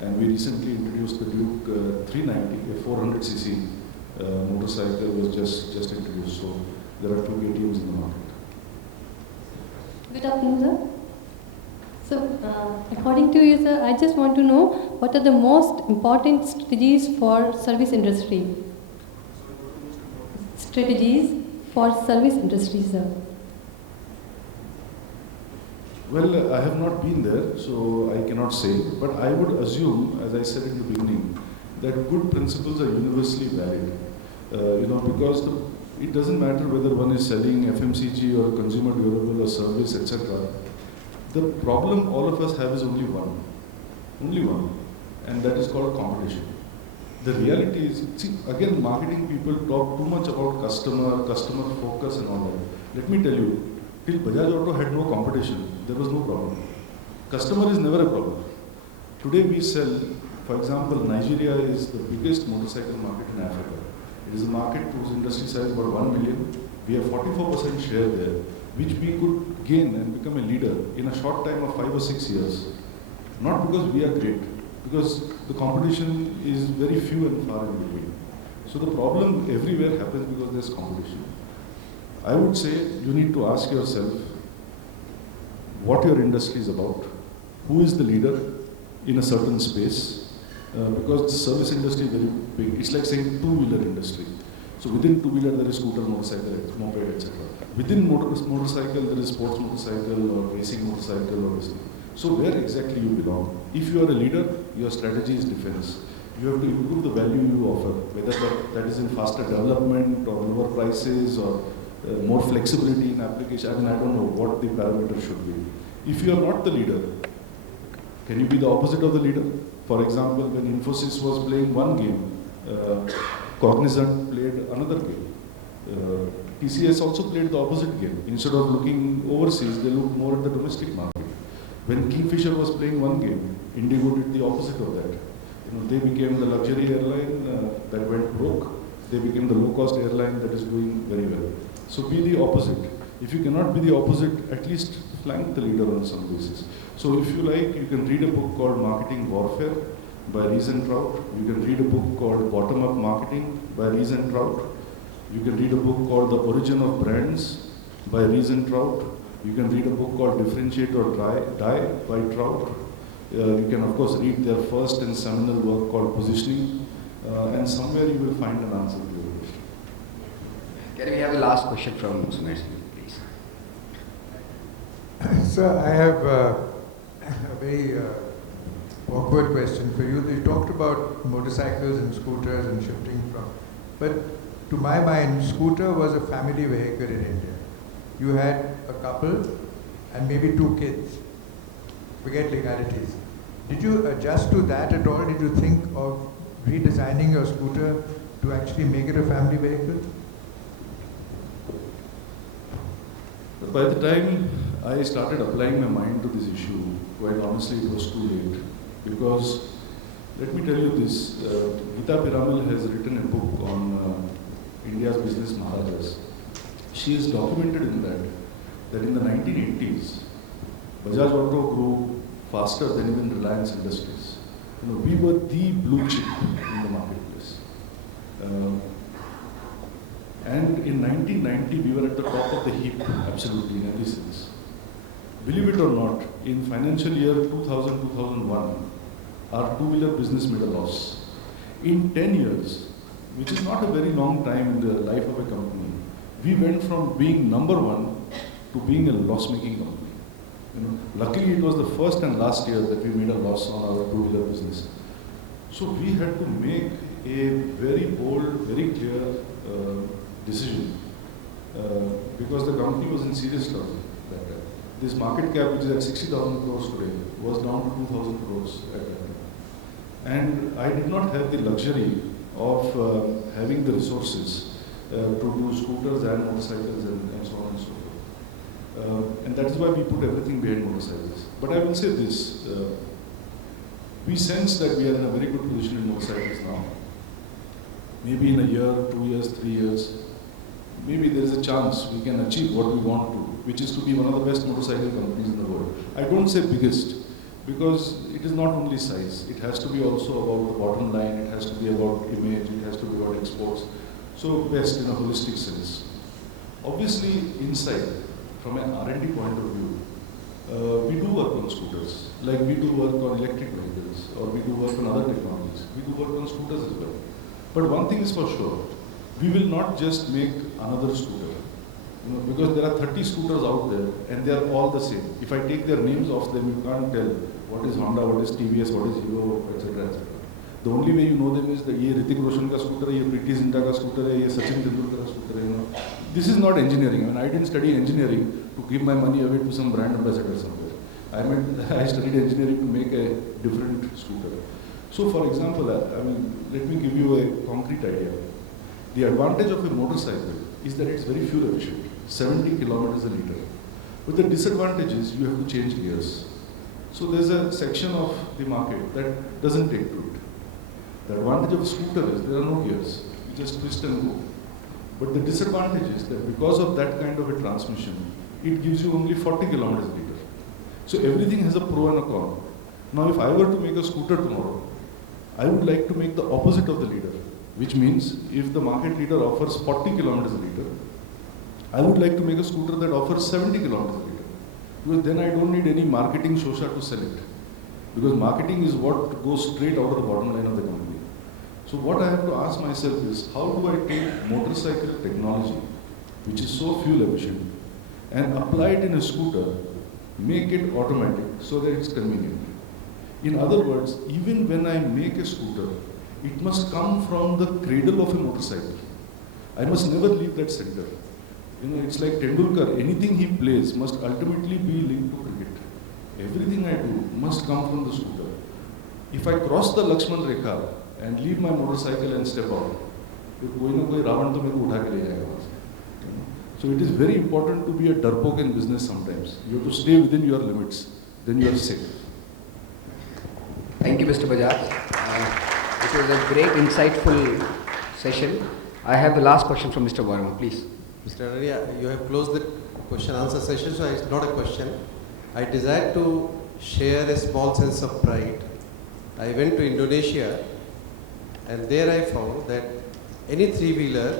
And we recently introduced the Duke 390, a 400cc motorcycle was just introduced. So there are 2 KTMs in the market. Good afternoon, sir. So, according to you, sir, I just want to know what are the most important strategies for service industry? Strategies for service industry, sir. Well, I have not been there, so I cannot say. But I would assume, as I said in the beginning, that good principles are universally valid. Because it doesn't matter whether one is selling FMCG or consumer durable or service, etc. The problem all of us have is only one, and that is called competition. The reality is, see, again, marketing people talk too much about customer focus and all that. Let me tell you, till Bajaj Auto had no competition, there was no problem. Customer is never a problem. Today we sell, for example, Nigeria is the biggest motorcycle market in Africa. It is a market whose industry size is about 1 million. We have 44% share there, which we could gain and become a leader in a short time of 5 or 6 years. Not because we are great, because the competition is very few and far in between. So the problem everywhere happens because there's competition. I would say you need to ask yourself what your industry is about, who is the leader in a certain space, because the service industry is very big. It's like saying two-wheeler industry. So within two-wheeler there is scooter, motorcycle, moped, etc. Within motorcycle there is sports motorcycle or racing motorcycle or this. So where exactly you belong? If you are a leader, your strategy is defense. You have to improve the value you offer, whether that is in faster development or lower prices or more flexibility in application. I don't know what the parameter should be. If you are not the leader, can you be the opposite of the leader? For example, when Infosys was playing one game, Cognizant played another game. TCS also played the opposite game. Instead of looking overseas, they looked more at the domestic market. When Kingfisher was playing one game, Indigo did the opposite of that. They became the luxury airline that went broke. They became the low-cost airline that is doing very well. So be the opposite. If you cannot be the opposite, at least flank the leader on some basis. So if you like, you can read a book called Marketing Warfare by Rees and Trout. You can read a book called Bottom-Up Marketing by Rees and Trout. You can read a book called The Origin of Brands by Rees and Trout. You can read a book called Differentiate or Die by Trout. You can of course read their first and seminal work called Positioning, and somewhere you will find an answer to your question. Can we have the last question from Sumesh, please? Sir, I have a very awkward question for you. You talked about motorcycles and scooters and shifting from, but to my mind, scooter was a family vehicle in India. You had a couple and maybe 2 kids. Forget legalities. Did you adjust to that at all? Did you think of redesigning your scooter to actually make it a family vehicle? By the time I started applying my mind to this issue, quite honestly, it was too late. Because, let me tell you this, Geeta Piramal has written a book on India's business Maharajas. She has documented in that in the 1980s, Bajaj Auto grew faster than even Reliance Industries. We were the blue chip in the marketplace. And in 1990, we were at the top of the heap, absolutely, in every sense. Believe it or not, in financial year 2000-2001, our two-wheeler business made a loss. In 10 years, which is not a very long time in the life of a company, we went from being number one to being a loss-making company. Luckily, it was the first and last year that we made a loss on our two-wheeler business. So we had to make a very bold, very clear decision because the company was in serious trouble that time. This market cap, which is at 60,000 crores today, was down to 2,000 crores at that time. And I did not have the luxury of having the resources to do scooters and motorcycles and so on and so forth. And that is why we put everything behind motorcycles. But I will say this, we sense that we are in a very good position in motorcycles now. Maybe in a year, 2 years, 3 years, maybe there is a chance we can achieve what we want to, which is to be one of the best motorcycle companies in the world. I don't say biggest, because it is not only size, it has to be also about the bottom line, it has to be about image, it has to be about exports. So best in a holistic sense. Obviously, inside, from an R&D point of view, we do work on scooters, like we do work on electric vehicles, or we do work on other technologies. We do work on scooters as well. But one thing is for sure, we will not just make another scooter, because there are 30 scooters out there, and they are all the same. If I take their names off them, you can't tell what is Honda, what is TVS, what is Hero, etc. etc. The only way you know them is that ये ऋतिक रोशन का scooter है, ये प्रीति जिंटा का scooter है, ये सचिन तेंदुलकर का scooter है. This is not engineering. I mean, I didn't study engineering to give my money away to some brand ambassador somewhere. I studied engineering to make a different scooter. So, for example, let me give you a concrete idea. The advantage of a motorcycle is that it's very fuel efficient, 70 kilometers a liter. But the disadvantage is you have to change gears. So there's a section of the market that doesn't take to it. The advantage of a scooter is there are no gears. You just twist and go. But the disadvantage is that because of that kind of a transmission, it gives you only 40 kilometers a liter. So everything has a pro and a con. Now if I were to make a scooter tomorrow, I would like to make the opposite of the leader, which means if the market leader offers 40 kilometers a liter, I would like to make a scooter that offers 70 kilometers a liter. Because then I don't need any marketing shosha to sell it. Because marketing is what goes straight out of the bottom line of the company. So what I have to ask myself is, how do I take motorcycle technology, which is so fuel efficient, and apply it in a scooter, make it automatic so that it's convenient. In other words, even when I make a scooter, it must come from the cradle of a motorcycle. I must never leave that center. It's like Tendulkar, anything he plays must ultimately be linked to cricket. Everything I do must come from the scooter. If I cross the Lakshman Rekha and leave my motorcycle and step out, koi na koi Ravan to meko utha ke le jayega wahan se. So it is very important to be a darpok in business sometimes. You have to stay within your limits, then you are safe. Thank you, Mr. Bajaj. It was a great, insightful session. I have the last question from Mr. Verma, please. Mr. Arya, you have closed the question-answer session, so it's not a question. I desire to share a small sense of pride. I went to Indonesia, and there I found that any three-wheeler,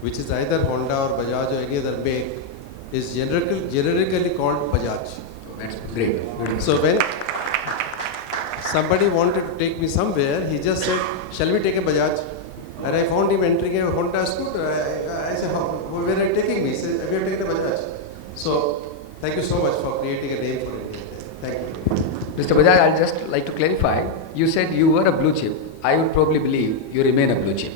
which is either Honda or Bajaj or any other make, is generically called Bajaj. That's great. So when somebody wanted to take me somewhere, he just said, "Shall we take a Bajaj?" And I found him entering a Honda scooter. I said, "Where are you taking me?" He said, "We are taking a Bajaj." So thank you so much for creating a name for it. Thank you. Mr. Bajaj, I'll just like to clarify. You said you were a blue chip. I would probably believe you remain a blue chip.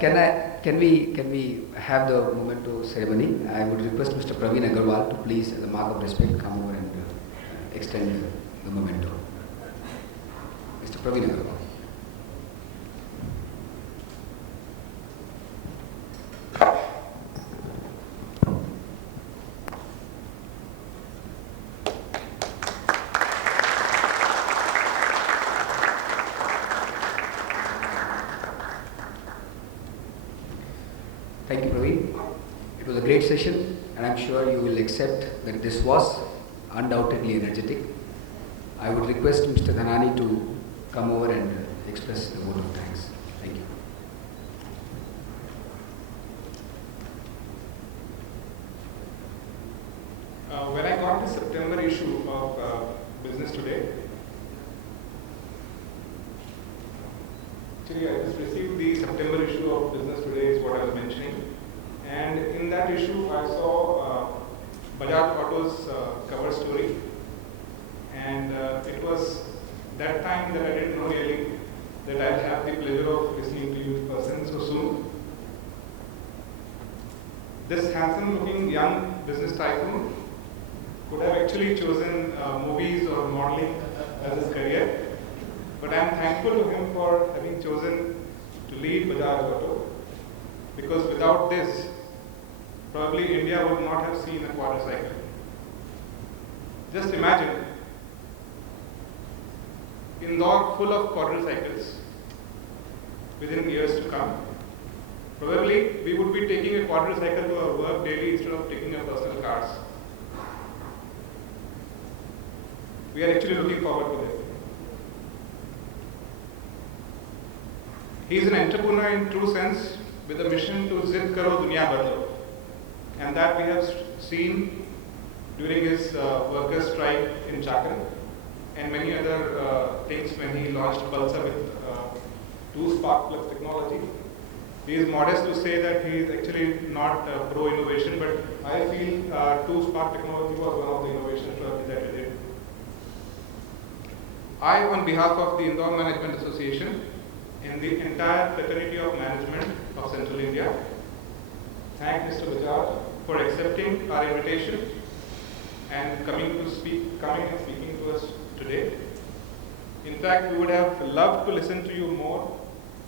Can we have the memento ceremony? I would request Mr. Praveen Agarwal to please, as a mark of respect, come over and extend the memento. Mr. Praveen Agarwal. Thank you, Praveen. It was a great session, and I'm sure you will accept that this was undoubtedly energetic. I would request Mr. Dhanani to come over and express the vote of thanks. Thank you. When I got the September issue of Business Today, actually I just received the September issue of Business Today is what I was mentioning, and in that issue I saw Bajaj Auto's cover story, and it was that time that I didn't know really that I'll have the pleasure of listening to you in person so soon. This handsome looking young business tycoon could have actually chosen movies or modeling as his career, but I am thankful to him for having chosen to lead Bajaj Auto, because without this, probably India would not have seen a quadricycle. Just imagine Indore full of quadricycles within years to come. Probably we would be taking a quadricycle to our work daily instead of taking our personal cars. we are actually looking forward to it. He is an entrepreneur in true sense with a mission to Zid Karo Duniya Badlo. And that we have seen during his workers' strike in Chakan and many other things when he launched Pulsar with 2 spark plug technology. He is modest to say that he is actually not pro-innovation, but I feel 2 spark technology was one of the innovations that he did. I, on behalf of the Indore Management Association and the entire fraternity of management of Central India, thank Mr. Bajaj for accepting our invitation and coming and speaking to us today. In fact, we would have loved to listen to you more,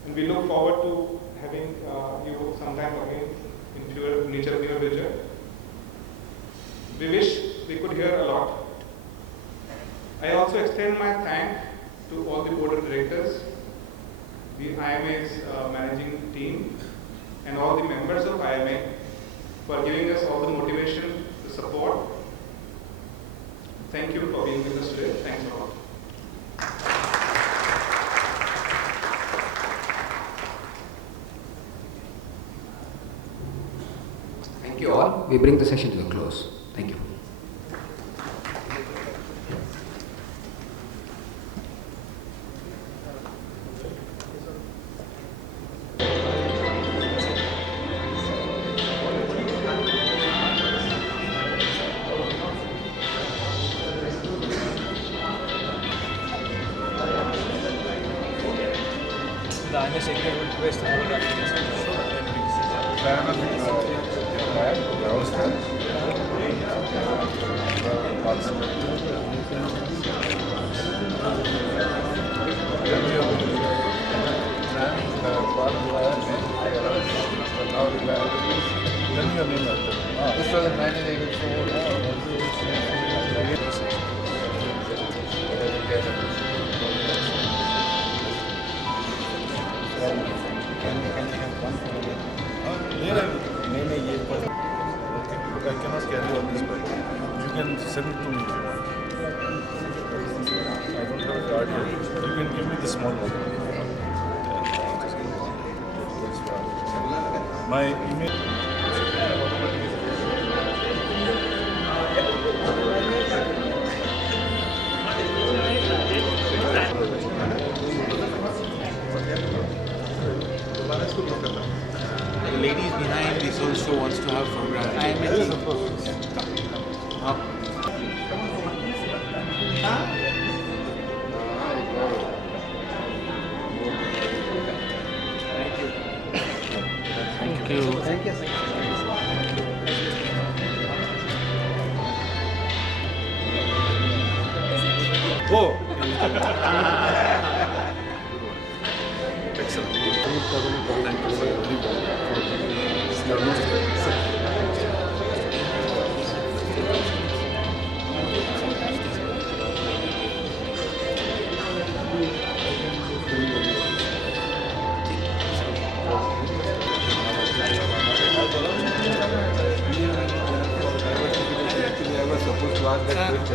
and we look forward to having you sometime again in future. We wish we could hear a lot. I also extend my thank to all the board of directors, the IMA's managing team, and all the members of IMA for giving us all the motivation, the support. Thank you for being with us today. Thanks a lot. Thank you all. We bring the session to a close. Thank you. The IMA secretary would request the photograph. This was in 1984. But I cannot carry all this back. You can send it to me if you want. I don't have a card here. You can give me the small one. My email. The ladies behind this also wants to have photograph. I am Yes, of course. Thank you. Thank you. Oh! Excellent. Thank you for your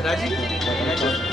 Rajiv?